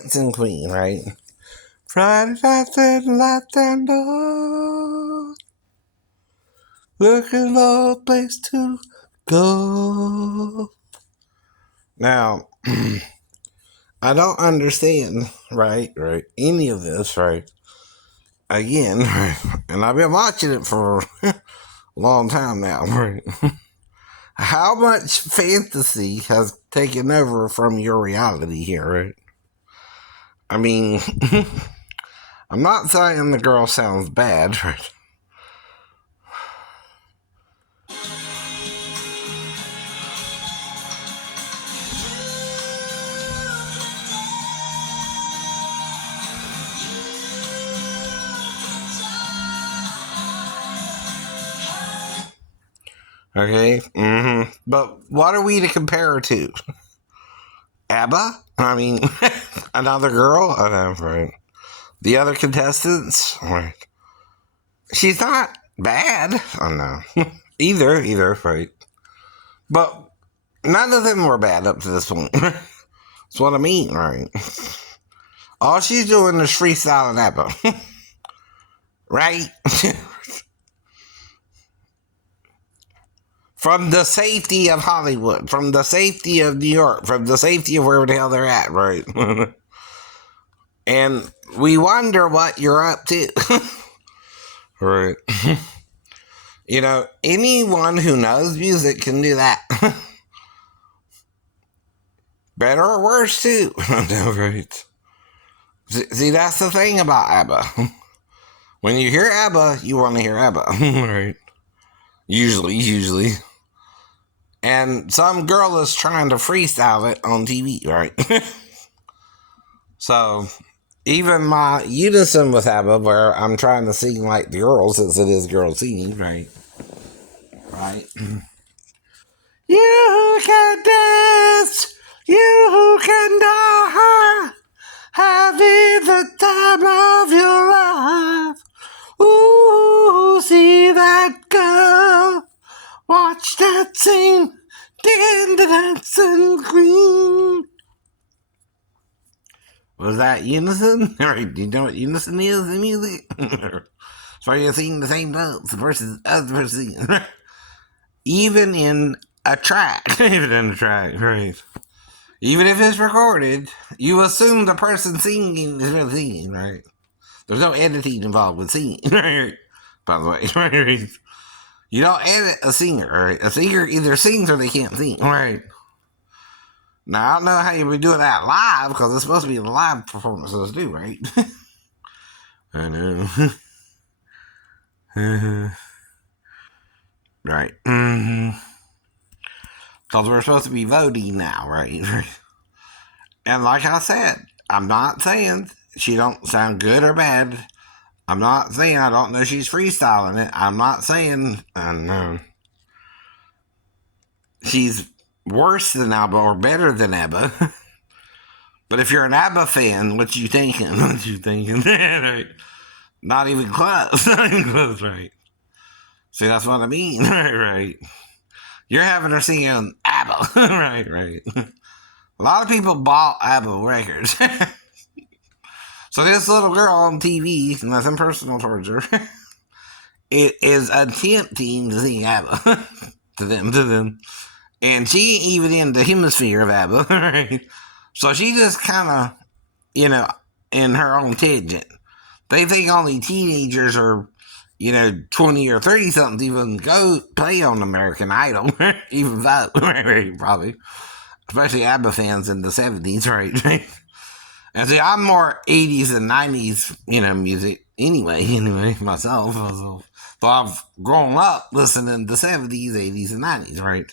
Dancing Queen, right? Friday night and light and door. Looking for a place to go. Now, I don't understand, right, any of this, right? Again, right? And I've been watching it for a long time now, right? How much fantasy has taken over from your reality here, right? I mean, I'm not saying the girl sounds bad, right? Okay, but what are we to compare her to? ABBA? I mean, another girl? I know, right? The other contestants? Right. She's not bad. I know. either, right? But none of them were bad up to this point. That's what I mean, right? All she's doing is freestyling ABBA. Right? From the safety of Hollywood, from the safety of New York, from the safety of wherever the hell they're at, right? And we wonder what you're up to. Right. You know, anyone who knows music can do that. Better or worse, too. Right. See, that's the thing about ABBA. When you hear ABBA, you want to hear ABBA. Right. Usually. And some girl is trying to freestyle it on TV, right? So, even my unison with ABBA, where I'm trying to sing like the girls, since it is girl singing, right? Right? You can dance, you can die, having the time of your life. Ooh, see that girl, watch that scene, digging the dancing queen. Was that unison? Right, do you know what unison is in music? It's where you're singing the same notes versus other person singing. Even in a track. Even in a track, right. Even if it's recorded, you assume the person singing is really singing, right? There's no editing involved with singing, right? By the way, right? You don't edit a singer, right? A singer either sings or they can't sing, right? Now, I don't know how you would do that live, because it's supposed to be the live performances too, right? I know. Right. Because we're supposed to be voting now, right? And like I said, I'm not saying she don't sound good or bad. I'm not saying I don't know she's freestyling it. I'm not saying she's worse than ABBA or better than ABBA. But if you're an ABBA fan, what you thinking? What you thinking? Right. Not even close. Not even close, right? See, that's what I mean. Right. You're having her singing ABBA. Right. A lot of people bought ABBA records. So this little girl on TV, nothing personal towards her, it is attempting to sing ABBA. to them. And she ain't even in the hemisphere of ABBA, right? So she just kind of, in her own tangent. They think only teenagers or, 20 or 30 somethings even go play on American Idol, even vote, probably. Especially ABBA fans in the 70s, right? And see, I'm more 80s and 90s, music anyway, myself. So I've grown up listening to 70s, 80s, and 90s, right?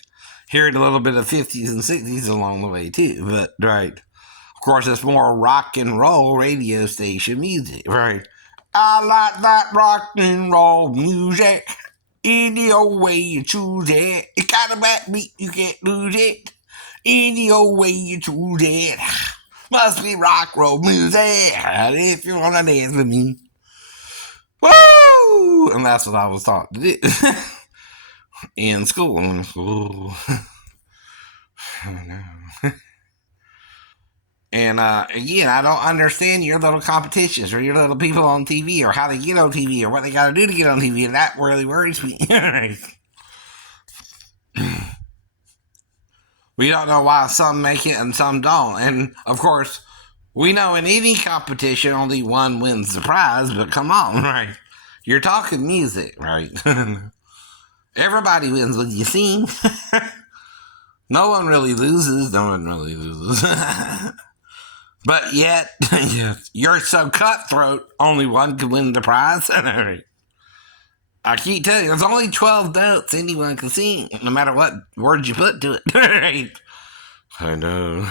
Hearing a little bit of 50s and 60s along the way, too, but, right. Of course, it's more rock and roll radio station music, right? I like that rock and roll music. Any old way you choose it. It's got a backbeat, you can't lose it. Any old way you choose it. Must be rock roll music. If you wanna dance with me. Woo! And that's what I was taught to do. In school. I know. And again, I don't understand your little competitions or your little people on TV or how they get on TV or what they got to do to get on TV, and that really worries me. We don't know why some make it and some don't. And of course, we know in any competition only one wins the prize, but come on, right? You're talking music, right? Everybody wins when you sing. No one really loses. No one really loses. But yet, you're so cutthroat, only one can win the prize. I keep telling you, there's only 12 notes anyone can sing, no matter what words you put to it. I know.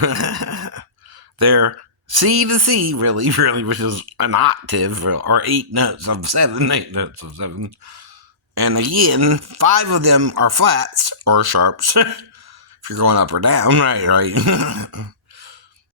They're C to C, really, which is an octave, or 8 notes of 7. And again, 5 of them are flats or sharps, if you're going up or down, right.